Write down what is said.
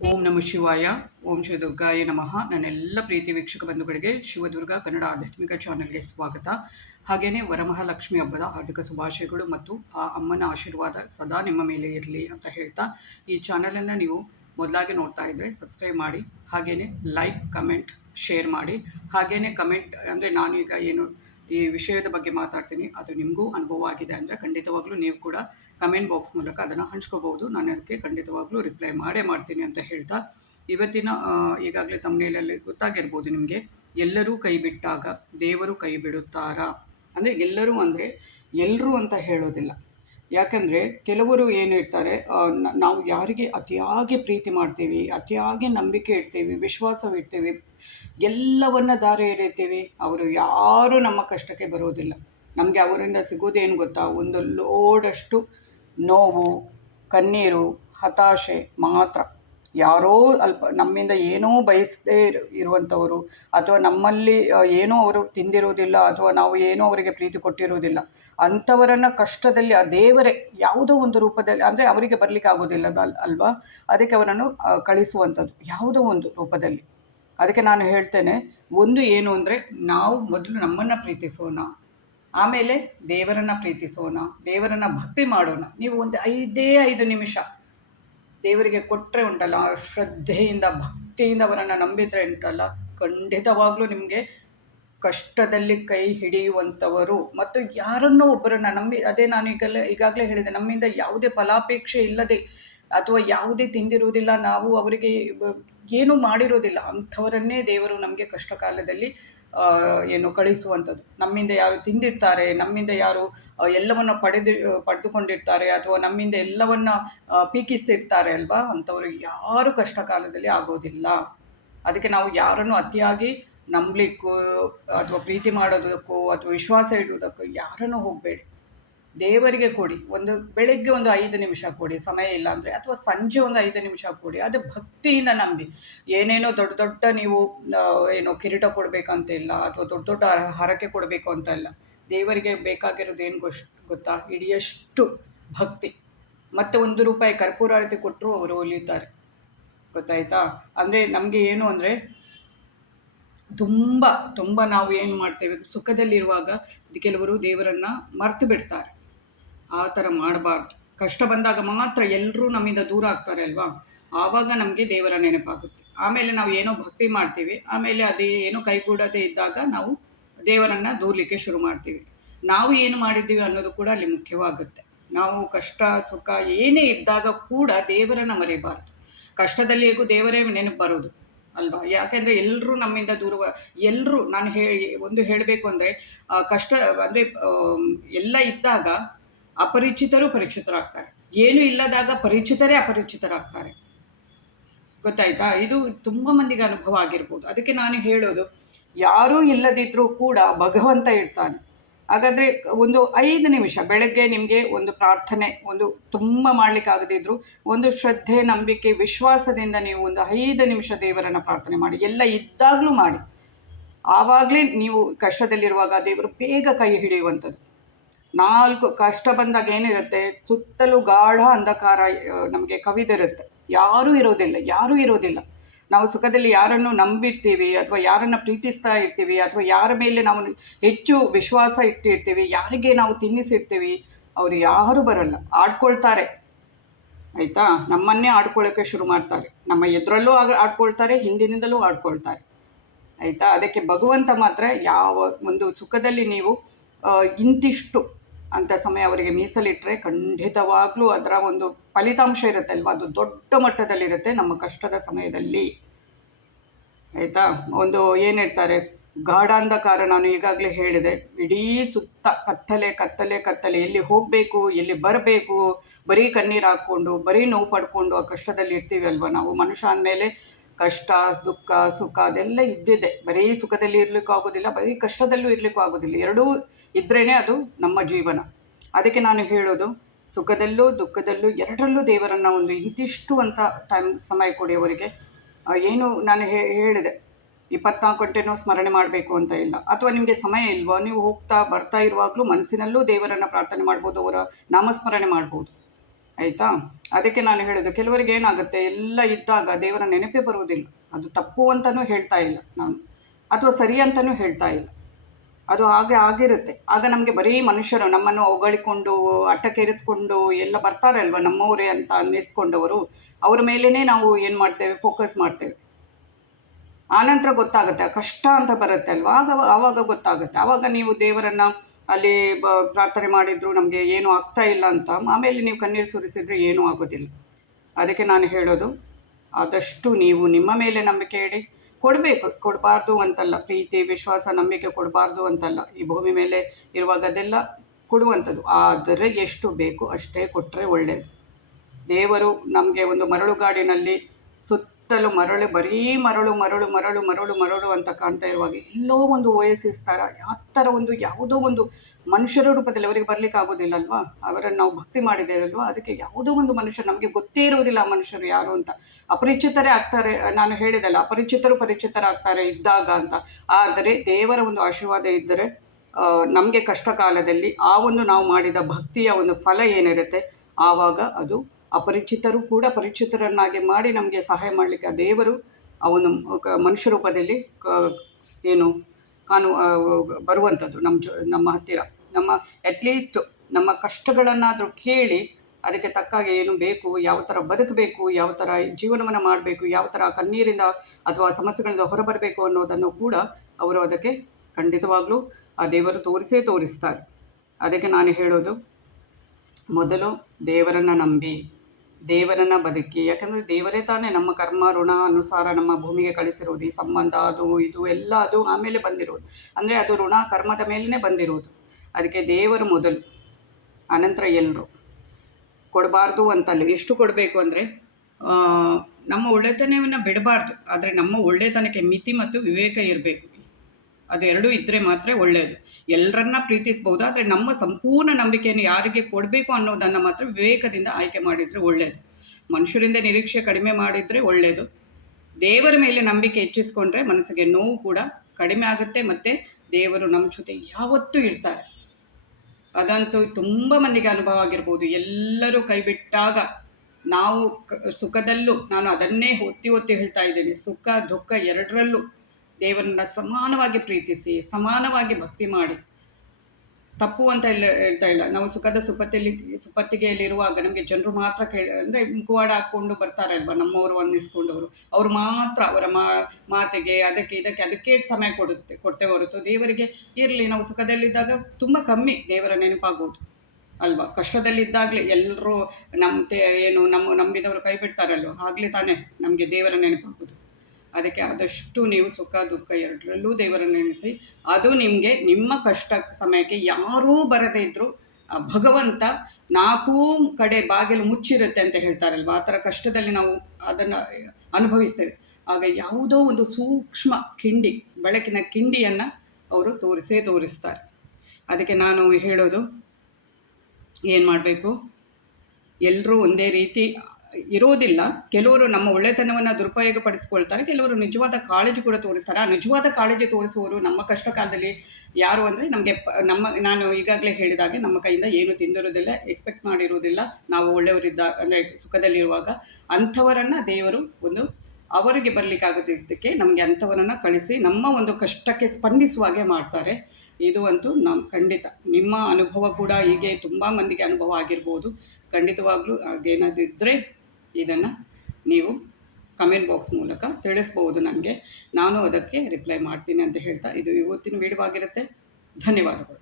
ಓಂ ನಮಃ ಶಿವಾಯ. ಓಂ ಶ್ರೀ ದುರ್ಗಾಯ ನಮಃ. ನನ್ನೆಲ್ಲ ಪ್ರೀತಿ ವೀಕ್ಷಕ ಬಂಧುಗಳಿಗೆ ಶಿವದುರ್ಗ ಕನ್ನಡ ಆಧ್ಯಾತ್ಮಿಕ ಚಾನೆಲ್ಗೆ ಸ್ವಾಗತ. ಹಾಗೆಯೇ ವರಮಹಾಲಕ್ಷ್ಮಿ ಹಬ್ಬದ ಹಾರ್ದಿಕ ಶುಭಾಶಯಗಳು ಮತ್ತು ಆ ಅಮ್ಮನ ಆಶೀರ್ವಾದ ಸದಾ ನಿಮ್ಮ ಮೇಲೆ ಇರಲಿ ಅಂತ ಹೇಳ್ತಾ, ಈ ಚಾನಲನ್ನು ನೀವು ಮೊದಲಾಗಿ ನೋಡ್ತಾ ಇದ್ದರೆ ಸಬ್ಸ್ಕ್ರೈಬ್ ಮಾಡಿ, ಹಾಗೆಯೇ ಲೈಕ್, ಕಮೆಂಟ್, ಶೇರ್ ಮಾಡಿ. ಹಾಗೆಯೇ ಕಮೆಂಟ್ ಅಂದರೆ ನಾನೀಗ ಏನು ಈ ವಿಷಯದ ಬಗ್ಗೆ ಮಾತಾಡ್ತೀನಿ ಅದು ನಿಮಗೂ ಅನುಭವ ಆಗಿದೆ ಅಂದರೆ ಖಂಡಿತವಾಗ್ಲೂ ನೀವು ಕೂಡ ಕಮೆಂಟ್ ಬಾಕ್ಸ್ ಮೂಲಕ ಅದನ್ನು ಹಂಚ್ಕೋಬಹುದು. ನಾನು ಅದಕ್ಕೆ ಖಂಡಿತವಾಗ್ಲೂ ರಿಪ್ಲೈ ಮಾಡೇ ಮಾಡ್ತೀನಿ ಅಂತ ಹೇಳ್ತಾ, ಇವತ್ತಿನ ಈಗಾಗಲೇ ತಮ್ಮನೇಲಲ್ಲಿ ಗೊತ್ತಾಗಿರ್ಬೋದು ನಿಮಗೆ, ಎಲ್ಲರೂ ಕೈ ಬಿಟ್ಟಾಗ ದೇವರು ಕೈ ಬಿಡುತ್ತಾರಾ ಅಂದರೆ ಎಲ್ಲರೂ ಅಂದರೆ ಎಲ್ಲರೂ ಅಂತ ಹೇಳೋದಿಲ್ಲ. ಯಾಕಂದರೆ ಕೆಲವರು ಏನಿರ್ತಾರೆ, ನಾವು ಯಾರಿಗೆ ಅತಿಯಾಗಿ ಪ್ರೀತಿ ಮಾಡ್ತೀವಿ, ಅತಿಯಾಗಿ ನಂಬಿಕೆ ಇಡ್ತೀವಿ, ವಿಶ್ವಾಸವಿಡ್ತೀವಿ, ಎಲ್ಲವನ್ನ ದಾರಿ ಎರೀತೀವಿ, ಅವರು ಯಾರೂ ನಮ್ಮ ಕಷ್ಟಕ್ಕೆ ಬರೋದಿಲ್ಲ. ನಮಗೆ ಅವರಿಂದ ಸಿಗೋದೇನು ಗೊತ್ತಾ, ಒಂದು ಲೋಡಷ್ಟು ನೋವು, ಕಣ್ಣೀರು, ಹತಾಶೆ ಮಾತ್ರ. ಯಾರೋ ನಮ್ಮಿಂದ ಏನೂ ಬಯಸದೇ ಇರುವಂಥವರು, ಅಥವಾ ನಮ್ಮಲ್ಲಿ ಏನೋ ಅವರು ತಿಂದಿರೋದಿಲ್ಲ, ಅಥವಾ ನಾವು ಏನೋ ಅವರಿಗೆ ಪ್ರೀತಿ ಕೊಟ್ಟಿರೋದಿಲ್ಲ, ಅಂಥವರನ್ನು ಕಷ್ಟದಲ್ಲಿ ಆ ದೇವರೇ ಯಾವುದೋ ಒಂದು ರೂಪದಲ್ಲಿ, ಅಂದರೆ ಅವರಿಗೆ ಬರಲಿಕ್ಕೆ ಆಗೋದಿಲ್ಲ ಅಲ್ವಾ, ಅದಕ್ಕೆ ಅವರನ್ನು ಕಳಿಸುವಂಥದ್ದು ಯಾವುದೋ ಒಂದು ರೂಪದಲ್ಲಿ. ಅದಕ್ಕೆ ನಾನು ಹೇಳ್ತೇನೆ, ಒಂದು ಏನು ಅಂದರೆ ನಾವು ಮೊದಲು ನಮ್ಮನ್ನು ಪ್ರೀತಿಸೋಣ, ಆಮೇಲೆ ದೇವರನ್ನು ಪ್ರೀತಿಸೋಣ, ದೇವರನ್ನು ಭಕ್ತಿ ಮಾಡೋಣ. ನೀವು ಒಂದು 5 ನಿಮಿಷ ದೇವರಿಗೆ ಕೊಟ್ಟರೆ ಉಂಟಲ್ಲ, ಆ ಶ್ರದ್ಧೆಯಿಂದ ಭಕ್ತಿಯಿಂದ ಅವರನ್ನು ನಂಬಿದರೆ ಉಂಟಲ್ಲ, ಖಂಡಿತವಾಗ್ಲೂ ನಿಮಗೆ ಕಷ್ಟದಲ್ಲಿ ಕೈ ಹಿಡಿಯುವಂಥವರು. ಮತ್ತು ಯಾರನ್ನೋ ಒಬ್ಬರನ್ನು ನಂಬಿ, ಅದೇ ನಾನು ಈಗಾಗಲೇ ಹೇಳಿದೆ, ನಮ್ಮಿಂದ ಯಾವುದೇ ಫಲಾಪೇಕ್ಷೆ ಇಲ್ಲದೆ ಅಥವಾ ಯಾವುದೇ ತಿಂದಿರುವುದಿಲ್ಲ, ನಾವು ಅವರಿಗೆ ಏನೂ ಮಾಡಿರೋದಿಲ್ಲ, ಅಂಥವರನ್ನೇ ದೇವರು ನಮಗೆ ಕಷ್ಟ ಕಾಲದಲ್ಲಿ ಏನು ಕಳಿಸುವಂಥದ್ದು. ನಮ್ಮಿಂದ ಯಾರು ತಿಂದಿರ್ತಾರೆ, ನಮ್ಮಿಂದ ಯಾರು ಎಲ್ಲವನ್ನು ಪಡೆದುಕೊಂಡಿರ್ತಾರೆ, ಅಥವಾ ನಮ್ಮಿಂದ ಎಲ್ಲವನ್ನು ಪೀಕಿಸ್ತಿರ್ತಾರೆ ಅಲ್ವಾ, ಅಂಥವ್ರು ಯಾರು ಕಷ್ಟ ಕಾಲದಲ್ಲಿ ಆಗೋದಿಲ್ಲ. ಅದಕ್ಕೆ ನಾವು ಯಾರನ್ನು ಅತಿಯಾಗಿ ನಂಬಲಿಕ್ಕೂ ಅಥವಾ ಪ್ರೀತಿ ಮಾಡೋದಕ್ಕೂ ಅಥವಾ ವಿಶ್ವಾಸ ಇಡುವುದಕ್ಕೂ ಯಾರನ್ನು ಹೋಗಬೇಡಿ. ದೇವರಿಗೆ ಕೊಡಿ. ಬೆಳಗ್ಗೆ ಒಂದು 5 ನಿಮಿಷ ಕೊಡಿ, ಸಮಯ ಇಲ್ಲ ಅಂದರೆ, ಅಥವಾ ಸಂಜೆ ಒಂದು 5 ನಿಮಿಷ ಕೊಡಿ. ಅದು ಭಕ್ತಿಯಿಂದ ನಂಬಿ. ಏನೇನೋ ದೊಡ್ಡ ದೊಡ್ಡ ನೀವು ಏನೋ ಕಿರೀಟ ಕೊಡಬೇಕಂತ ಇಲ್ಲ, ಅಥವಾ ದೊಡ್ಡ ದೊಡ್ಡ ಹರಕೆ ಕೊಡಬೇಕು ಅಂತ ಇಲ್ಲ. ದೇವರಿಗೆ ಬೇಕಾಗಿರೋದು ಏನು ಗೊತ್ತಾ, ಇಡಿಯಷ್ಟು ಭಕ್ತಿ. ಮತ್ತು ₹1 ಕರ್ಪೂರಾರತಿ ಕೊಟ್ಟರು ಅವರು ಒಲಿತಾರೆ, ಗೊತ್ತಾಯ್ತಾ. ಅಂದರೆ ನಮಗೆ ಏನು ಅಂದರೆ, ತುಂಬ ನಾವು ಏನು ಮಾಡ್ತೇವೆ, ಸುಖದಲ್ಲಿರುವಾಗ ಕೆಲವರು ದೇವರನ್ನು ಮರ್ತು ಬಿಡ್ತಾರೆ. ಆ ಥರ ಮಾಡಬಾರ್ದು. ಕಷ್ಟ ಬಂದಾಗ ಮಾತ್ರ ಎಲ್ಲರೂ ನಮ್ಮಿಂದ ದೂರ ಆಗ್ತಾರೆ ಅಲ್ವಾ, ಆವಾಗ ನಮಗೆ ದೇವರ ನೆನಪಾಗುತ್ತೆ. ಆಮೇಲೆ ನಾವು ಏನೋ ಭಕ್ತಿ ಮಾಡ್ತೀವಿ, ಆಮೇಲೆ ಅದೇ ಏನೋ ಕೈಗೂಡದೇ ಇದ್ದಾಗ ನಾವು ದೇವರನ್ನು ದೂರಲಿಕ್ಕೆ ಶುರು ಮಾಡ್ತೀವಿ. ನಾವು ಏನು ಮಾಡಿದ್ದೀವಿ ಅನ್ನೋದು ಕೂಡ ಅಲ್ಲಿ ಮುಖ್ಯವಾಗುತ್ತೆ. ನಾವು ಕಷ್ಟ ಸುಖ ಏನೇ ಇದ್ದಾಗ ಕೂಡ ದೇವರನ್ನು ಮರೆಯಬಾರ್ದು. ಕಷ್ಟದಲ್ಲಿ ಹೇಗೂ ದೇವರೇ ನೆನಪು ಬರೋದು ಅಲ್ವಾ. ಯಾಕೆಂದರೆ ಎಲ್ಲರೂ ನಮ್ಮಿಂದ ಎಲ್ಲರೂ, ನಾನು ಹೇಳಬೇಕು ಅಂದರೆ, ಕಷ್ಟ ಅಂದರೆ ಎಲ್ಲ ಇದ್ದಾಗ ಅಪರಿಚಿತರು ಪರಿಚಿತರಾಗ್ತಾರೆ, ಏನು ಇಲ್ಲದಾಗ ಪರಿಚಿತರೇ ಅಪರಿಚಿತರಾಗ್ತಾರೆ, ಗೊತ್ತಾಯ್ತಾ. ಇದು ತುಂಬ ಮಂದಿಗೆ ಅನುಭವ ಆಗಿರ್ಬೋದು. ಅದಕ್ಕೆ ನಾನು ಹೇಳೋದು, ಯಾರೂ ಇಲ್ಲದಿದ್ದರೂ ಕೂಡ ಭಗವಂತ ಇರ್ತಾನೆ. ಹಾಗಾದರೆ ಒಂದು 5 ನಿಮಿಷ ಬೆಳಗ್ಗೆ ನಿಮಗೆ ಒಂದು ಪ್ರಾರ್ಥನೆ, ಒಂದು ತುಂಬ ಮಾಡಲಿಕ್ಕಾಗದಿದ್ದರೂ ಒಂದು ಶ್ರದ್ಧೆ, ನಂಬಿಕೆ, ವಿಶ್ವಾಸದಿಂದ ನೀವು ಒಂದು 5 ನಿಮಿಷ ದೇವರನ್ನು ಪ್ರಾರ್ಥನೆ ಮಾಡಿ. ಎಲ್ಲ ಇದ್ದಾಗಲೂ ಮಾಡಿ. ಆವಾಗಲೇ ನೀವು ಕಷ್ಟದಲ್ಲಿರುವಾಗ ದೇವರು ಬೇಗ ಕೈ ಹಿಡಿಯುವಂಥದ್ದು. 4 ಕಷ್ಟ ಬಂದಾಗ ಏನಿರುತ್ತೆ, ಸುತ್ತಲೂ ಗಾಢ ಅಂಧಕಾರ ನಮಗೆ ಕವಿದಿರುತ್ತೆ, ಯಾರೂ ಇರೋದಿಲ್ಲ. ನಾವು ಸುಖದಲ್ಲಿ ಯಾರನ್ನು ನಂಬಿರ್ತೀವಿ, ಅಥವಾ ಯಾರನ್ನು ಪ್ರೀತಿಸ್ತಾ ಇರ್ತೀವಿ, ಅಥವಾ ಯಾರ ಮೇಲೆ ನಾವು ಹೆಚ್ಚು ವಿಶ್ವಾಸ ಇಟ್ಟಿರ್ತೀವಿ, ಯಾರಿಗೆ ನಾವು ತಿನ್ನಿಸಿರ್ತೀವಿ, ಅವರು ಯಾರೂ ಬರಲ್ಲ. ಆಡ್ಕೊಳ್ತಾರೆ, ಆಯಿತಾ. ನಮ್ಮನ್ನೇ ಆಡ್ಕೊಳ್ಳೋಕ್ಕೆ ಶುರು ಮಾಡ್ತಾರೆ. ನಮ್ಮ ಎದುರಲ್ಲೂ ಆಡ್ಕೊಳ್ತಾರೆ, ಹಿಂದಿನಿಂದಲೂ ಆಡ್ಕೊಳ್ತಾರೆ, ಆಯಿತಾ. ಅದಕ್ಕೆ ಭಗವಂತ ಮಾತ್ರ ಯಾವ ಒಂದು ಸುಖದಲ್ಲಿ ನೀವು ಇಂತಿಷ್ಟು ಅಂತ ಸಮಯ ಅವರಿಗೆ ಮೀಸಲಿಟ್ಟರೆ ಖಂಡಿತವಾಗ್ಲೂ ಅದರ ಒಂದು ಫಲಿತಾಂಶ ಇರುತ್ತೆ ಅಲ್ವಾ, ಅದು ದೊಡ್ಡ ಮಟ್ಟದಲ್ಲಿರುತ್ತೆ ನಮ್ಮ ಕಷ್ಟದ ಸಮಯದಲ್ಲಿ, ಆಯಿತಾ. ಒಂದು ಏನಿರ್ತಾರೆ, ಗಾಢಾಂಧಕಾರ, ನಾನು ಈಗಾಗಲೇ ಹೇಳಿದೆ, ಇಡೀ ಸುತ್ತ ಕತ್ತಲೆ, ಎಲ್ಲಿ ಹೋಗಬೇಕು, ಎಲ್ಲಿ ಬರಬೇಕು, ಬರೀ ಕಣ್ಣೀರು ಹಾಕ್ಕೊಂಡು, ಬರೀ ನೋವು ಪಡ್ಕೊಂಡು ಆ ಕಷ್ಟದಲ್ಲಿ ಇರ್ತೀವಿ ಅಲ್ವಾ. ನಾವು ಮನುಷ್ಯ ಅಂದಮೇಲೆ ಕಷ್ಟ, ದುಃಖ, ಸುಖ ಅದೆಲ್ಲ ಇದ್ದಿದೆ. ಬರೀ ಸುಖದಲ್ಲಿ ಇರಲಿಕ್ಕೂ ಆಗೋದಿಲ್ಲ, ಬರೀ ಕಷ್ಟದಲ್ಲೂ ಇರಲಿಕ್ಕೂ ಆಗೋದಿಲ್ಲ. ಎರಡೂ ಇದ್ರೇ ಅದು ನಮ್ಮ ಜೀವನ. ಅದಕ್ಕೆ ನಾನು ಹೇಳೋದು, ಸುಖದಲ್ಲೂ ದುಃಖದಲ್ಲೂ ಎರಡರಲ್ಲೂ ದೇವರನ್ನು ಒಂದು ಇಂತಿಷ್ಟು ಅಂತ ಸಮಯ ಕೊಡಿ ಅವರಿಗೆ. ಏನು ನಾನು ಹೇಳಿದೆ, 24 ಗಂಟೆನೂ ಸ್ಮರಣೆ ಮಾಡಬೇಕು ಅಂತ ಇಲ್ಲ. ಅಥವಾ ನಿಮಗೆ ಸಮಯ ಇಲ್ವೋ, ನೀವು ಹೋಗ್ತಾ ಬರ್ತಾ ಇರುವಾಗಲೂ ಮನಸ್ಸಿನಲ್ಲೂ ದೇವರನ್ನು ಪ್ರಾರ್ಥನೆ ಮಾಡ್ಬೋದು, ಅವರ ನಾಮಸ್ಮರಣೆ ಮಾಡ್ಬೋದು, ಆಯಿತಾ? ಅದಕ್ಕೆ ನಾನು ಹೇಳೋದು, ಕೆಲವರಿಗೆ ಏನಾಗುತ್ತೆ, ಎಲ್ಲ ಇದ್ದಾಗ ದೇವರ ನೆನಪೇ ಬರುವುದಿಲ್ಲ. ಅದು ತಪ್ಪು ಅಂತಲೂ ಹೇಳ್ತಾ ಇಲ್ಲ ನಾನು, ಅಥವಾ ಸರಿ ಅಂತಲೂ ಹೇಳ್ತಾ ಇಲ್ಲ. ಅದು ಹಾಗೆ ಆಗಿರುತ್ತೆ. ಆಗ ನಮಗೆ ಬರೀ ಮನುಷ್ಯರು ನಮ್ಮನ್ನು ಹೊಗಳಿಕೊಂಡು ಅಟ್ಟಕ್ಕೇರಿಸ್ಕೊಂಡು ಎಲ್ಲ ಬರ್ತಾರೆ ಅಲ್ವಾ, ನಮ್ಮವರೇ ಅಂತ ಅನ್ನಿಸ್ಕೊಂಡವರು, ಅವರ ಮೇಲೇ ನಾವು ಏನು ಮಾಡ್ತೇವೆ, ಫೋಕಸ್ ಮಾಡ್ತೇವೆ. ಆನಂತರ ಗೊತ್ತಾಗುತ್ತೆ, ಕಷ್ಟ ಅಂತ ಬರುತ್ತೆ ಅಲ್ವಾ, ಆವಾಗ ಗೊತ್ತಾಗುತ್ತೆ. ಆವಾಗ ನೀವು ದೇವರನ್ನು ಅಲ್ಲಿ ಪ್ರಾರ್ಥನೆ ಮಾಡಿದ್ರು ನಮಗೆ ಏನೂ ಆಗ್ತಾ ಇಲ್ಲ ಅಂತ, ಆಮೇಲೆ ನೀವು ಕಣ್ಣೀರು ಸುರಿಸಿದ್ರೆ ಏನೂ ಆಗೋದಿಲ್ಲ. ಅದಕ್ಕೆ ನಾನು ಹೇಳೋದು, ಆದಷ್ಟು ನೀವು ನಿಮ್ಮ ಮೇಲೆ ನಂಬಿಕೆ ಇಡಿ. ಕೊಡಬೇಕು, ಕೊಡಬಾರ್ದು ಅಂತಲ್ಲ, ಪ್ರೀತಿ ವಿಶ್ವಾಸ ನಂಬಿಕೆ ಕೊಡಬಾರ್ದು ಅಂತಲ್ಲ. ಈ ಭೂಮಿ ಮೇಲೆ ಇರುವಾಗ ಅದೆಲ್ಲ ಕೊಡುವಂಥದ್ದು, ಆದರೆ ಎಷ್ಟು ಬೇಕು ಅಷ್ಟೇ ಕೊಟ್ಟರೆ ಒಳ್ಳೆಯದು. ದೇವರು ನಮಗೆ ಒಂದು ಮರಳುಗಾಡಿನಲ್ಲಿ ಸುತ್ತಲೂ ಬರೀ ಮರಳು ಮರಳು ಮರಳು ಮರಳು ಮರಳು ಅಂತ ಕಾಣ್ತಾ ಇರುವಾಗ ಎಲ್ಲೋ ಒಂದು ಓಯಸಿಸ್ ಥರ ಆ ಥರ ಒಂದು ಯಾವುದೋ ಒಂದು ಮನುಷ್ಯರ ರೂಪದಲ್ಲಿ ಅವರಿಗೆ ಬರಲಿಕ್ಕೆ ಆಗೋದಿಲ್ಲ ಅಲ್ವಾ, ಅವರನ್ನು ನಾವು ಭಕ್ತಿ ಮಾಡಿದ್ದೇವಲ್ವಾ, ಅದಕ್ಕೆ ಯಾವುದೋ ಒಂದು ಮನುಷ್ಯರು ನಮಗೆ ಗೊತ್ತೇ ಇರುವುದಿಲ್ಲ ಆ ಮನುಷ್ಯರು ಯಾರು ಅಂತ, ಅಪರಿಚಿತರೇ ಆಗ್ತಾರೆ. ನಾನು ಹೇಳಿದಲ್ಲ, ಅಪರಿಚಿತರು ಪರಿಚಿತರಾಗ್ತಾರೆ ಇದ್ದಾಗ ಅಂತ. ಆದರೆ ದೇವರ ಒಂದು ಆಶೀರ್ವಾದ ಇದ್ದರೆ ನಮಗೆ ಕಷ್ಟ ಕಾಲದಲ್ಲಿ ಆ ಒಂದು ನಾವು ಮಾಡಿದ ಭಕ್ತಿಯ ಒಂದು ಫಲ ಏನಿರುತ್ತೆ, ಆವಾಗ ಅದು ಅಪರಿಚಿತರು ಕೂಡ ಪರಿಚಿತರನ್ನಾಗಿ ಮಾಡಿ ನಮಗೆ ಸಹಾಯ ಮಾಡಲಿಕ್ಕೆ ಆ ದೇವರು ಅವನು ಮನುಷ್ಯ ರೂಪದಲ್ಲಿ ಏನು ಬರುವಂಥದ್ದು ನಮ್ಮ ಹತ್ತಿರ. ನಮ್ಮ ಅಟ್ಲೀಸ್ಟ್ ನಮ್ಮ ಕಷ್ಟಗಳನ್ನಾದರೂ ಕೇಳಿ ಅದಕ್ಕೆ ತಕ್ಕಾಗಿ ಏನು ಬೇಕು, ಯಾವ ಥರ ಬದುಕಬೇಕು, ಯಾವ ಥರ ಜೀವನವನ್ನು ಮಾಡಬೇಕು, ಯಾವ ಥರ ಕಣ್ಣೀರಿಂದ ಅಥವಾ ಸಮಸ್ಯೆಗಳಿಂದ ಹೊರಬರಬೇಕು ಅನ್ನೋದನ್ನು ಕೂಡ ಅವರು ಅದಕ್ಕೆ ಖಂಡಿತವಾಗಲೂ ಆ ದೇವರು ತೋರಿಸ್ತಾರೆ. ಅದಕ್ಕೆ ನಾನು ಹೇಳೋದು, ಮೊದಲು ದೇವರನ್ನು ನಂಬಿ ದೇವರನ್ನು ಬದುಕಿ. ಯಾಕಂದರೆ ದೇವರೇ ತಾನೇ ನಮ್ಮ ಕರ್ಮ ಋಣ ಅನುಸಾರ ನಮ್ಮ ಭೂಮಿಗೆ ಕಳಿಸಿರೋದು. ಈ ಸಂಬಂಧ ಅದು ಇದು ಎಲ್ಲ ಅದು ಆಮೇಲೆ ಬಂದಿರೋದು, ಅಂದರೆ ಅದು ಋಣ ಕರ್ಮದ ಮೇಲೇ ಬಂದಿರೋದು. ಅದಕ್ಕೆ ದೇವರು ಮೊದಲು, ಅನಂತರ ಎಲ್ಲರೂ. ಕೊಡಬಾರ್ದು ಅಂತಲ್ಲ, ಎಷ್ಟು ಕೊಡಬೇಕು ಅಂದರೆ ನಮ್ಮ ಒಳ್ಳೆತನವನ್ನು ಬಿಡಬಾರ್ದು, ಆದರೆ ನಮ್ಮ ಒಳ್ಳೆತನಕ್ಕೆ ಮಿತಿ ಮತ್ತು ವಿವೇಕ ಇರಬೇಕು. ಅದೆರಡೂ ಇದ್ದರೆ ಮಾತ್ರ ಒಳ್ಳೆಯದು. ಎಲ್ಲರನ್ನ ಪ್ರೀತಿಸ್ಬೋದು, ಆದರೆ ನಮ್ಮ ಸಂಪೂರ್ಣ ನಂಬಿಕೆಯನ್ನು ಯಾರಿಗೆ ಕೊಡಬೇಕು ಅನ್ನೋದನ್ನು ಮಾತ್ರ ವಿವೇಕದಿಂದ ಆಯ್ಕೆ ಮಾಡಿದರೆ ಒಳ್ಳೆಯದು. ಮನುಷ್ಯರಿಂದ ನಿರೀಕ್ಷೆ ಕಡಿಮೆ ಮಾಡಿದರೆ ಒಳ್ಳೆಯದು. ದೇವರ ಮೇಲೆ ನಂಬಿಕೆ ಹೆಚ್ಚಿಸ್ಕೊಂಡ್ರೆ ಮನಸ್ಸಿಗೆ ನೋವು ಕೂಡ ಕಡಿಮೆ ಆಗುತ್ತೆ, ಮತ್ತು ದೇವರು ನಮ್ಮ ಜೊತೆ ಯಾವತ್ತೂ ಇರ್ತಾರೆ. ಅದಂತೂ ತುಂಬ ಮಂದಿಗೆ ಅನುಭವ ಆಗಿರ್ಬೋದು. ಎಲ್ಲರೂ ಕೈ ಬಿಟ್ಟಾಗ ನಾವು ಸುಖದಲ್ಲೂ, ನಾನು ಅದನ್ನೇ ಒತ್ತಿ ಹೇಳ್ತಾ ಇದ್ದೇನೆ, ಸುಖ ದುಃಖ ಎರಡರಲ್ಲೂ ದೇವರನ್ನ ಸಮಾನವಾಗಿ ಪ್ರೀತಿಸಿ, ಸಮಾನವಾಗಿ ಭಕ್ತಿ ಮಾಡಿ. ತಪ್ಪು ಅಂತ ಹೇಳ್ತಾ ಇಲ್ಲ. ನಾವು ಸುಖದ ಸುಪ್ಪತ್ತಿಗೆಯಲ್ಲಿರುವಾಗ ನಮಗೆ ಜನರು ಮಾತ್ರ ಅಂದರೆ ಮುಖವಾಡ ಹಾಕ್ಕೊಂಡು ಬರ್ತಾರೆ ಅಲ್ವಾ, ನಮ್ಮವರು ಅನ್ನಿಸ್ಕೊಂಡವರು, ಅವರು ಮಾತ್ರ ಅವರ ಮಾತಿಗೆ ಅದಕ್ಕೆ ಸಮಯ ಕೊಡ್ತೇವೆ ಹೊರತು ದೇವರಿಗೆ ಇರಲಿ. ನಾವು ಸುಖದಲ್ಲಿದ್ದಾಗ ತುಂಬ ಕಮ್ಮಿ ದೇವರ ನೆನಪಾಗೋದು ಅಲ್ವಾ. ಕಷ್ಟದಲ್ಲಿದ್ದಾಗಲೇ ಎಲ್ಲರೂ ನಂಬಿದವರು ಕೈ ಬಿಡ್ತಾರಲ್ವ, ಆಗಲೇ ತಾನೇ ನಮಗೆ ದೇವರ ನೆನಪಾಗೋದು. ಅದಕ್ಕೆ ಆದಷ್ಟು ನೀವು ಸುಖ ದುಃಖ ಎರಡರಲ್ಲೂ ದೇವರನ್ನು ನೆನೆಸಿ. ಅದು ನಿಮಗೆ ನಿಮ್ಮ ಕಷ್ಟ ಸಮಯಕ್ಕೆ ಯಾರೂ ಬರದೇ ಇದ್ದರೂ ಭಗವಂತ 4 ಕಡೆ ಬಾಗಿಲು ಮುಚ್ಚಿರುತ್ತೆ ಅಂತ ಹೇಳ್ತಾರಲ್ವ, ಆ ಥರ ಕಷ್ಟದಲ್ಲಿ ನಾವು ಅದನ್ನು ಅನುಭವಿಸ್ತೇವೆ. ಆಗ ಯಾವುದೋ ಒಂದು ಸೂಕ್ಷ್ಮ ಕಿಂಡಿ, ಬೆಳಕಿನ ಕಿಂಡಿಯನ್ನು ಅವರು ತೋರಿಸ್ತಾರೆ. ಅದಕ್ಕೆ ನಾನು ಹೇಳೋದು, ಏನು ಮಾಡಬೇಕು, ಎಲ್ಲರೂ ಒಂದೇ ರೀತಿ ಇರೋದಿಲ್ಲ. ಕೆಲವರು ನಮ್ಮ ಒಳ್ಳೆತನವನ್ನು ದುರುಪಯೋಗ ಪಡಿಸ್ಕೊಳ್ತಾರೆ, ಕೆಲವರು ನಿಜವಾದ ಕಾಳಜಿ ಕೂಡ ತೋರಿಸ್ತಾರೆ. ಆ ನಿಜವಾದ ಕಾಳಜಿ ತೋರಿಸುವವರು ನಮ್ಮ ಕಷ್ಟ ಕಾಲದಲ್ಲಿ ಯಾರು ಅಂದರೆ ನಾನು ಈಗಾಗಲೇ ಹೇಳಿದಾಗೆ ನಮ್ಮ ಕೈಯಿಂದ ಏನು ತಿಂದಿರೋದಿಲ್ಲ, ಎಕ್ಸ್ಪೆಕ್ಟ್ ಮಾಡಿರೋದಿಲ್ಲ. ನಾವು ಅಂದರೆ ಸುಖದಲ್ಲಿರುವಾಗ ಅಂಥವರನ್ನು ದೇವರು ಅವರಿಗೆ ಬರಲಿಕ್ಕಾಗೋದಕ್ಕೆ ನಮಗೆ ಅಂಥವರನ್ನು ಕಳಿಸಿ ನಮ್ಮ ಒಂದು ಕಷ್ಟಕ್ಕೆ ಸ್ಪಂದಿಸುವಾಗೆ ಮಾಡ್ತಾರೆ. ಇದು ಅಂತೂ ಖಂಡಿತ ನಿಮ್ಮ ಅನುಭವ ಕೂಡ ಹೀಗೆ ತುಂಬ ಮಂದಿಗೆ ಅನುಭವ ಆಗಿರ್ಬೋದು. ಖಂಡಿತವಾಗ್ಲೂ ಹಾಗೇನಾದಿದ್ದರೆ ಇದನ್ನು ನೀವು ಕಮೆಂಟ್ ಬಾಕ್ಸ್ ಮೂಲಕ ತಿಳಿಸ್ಬೋದು ನನಗೆ. ನಾನು ಅದಕ್ಕೆ ರಿಪ್ಲೈ ಮಾಡ್ತೀನಿ ಅಂತ ಹೇಳ್ತಾ ಇದು ಇವತ್ತಿನ ವಿಡಿಯೋ ಆಗಿರುತ್ತೆ. ಧನ್ಯವಾದಗಳು.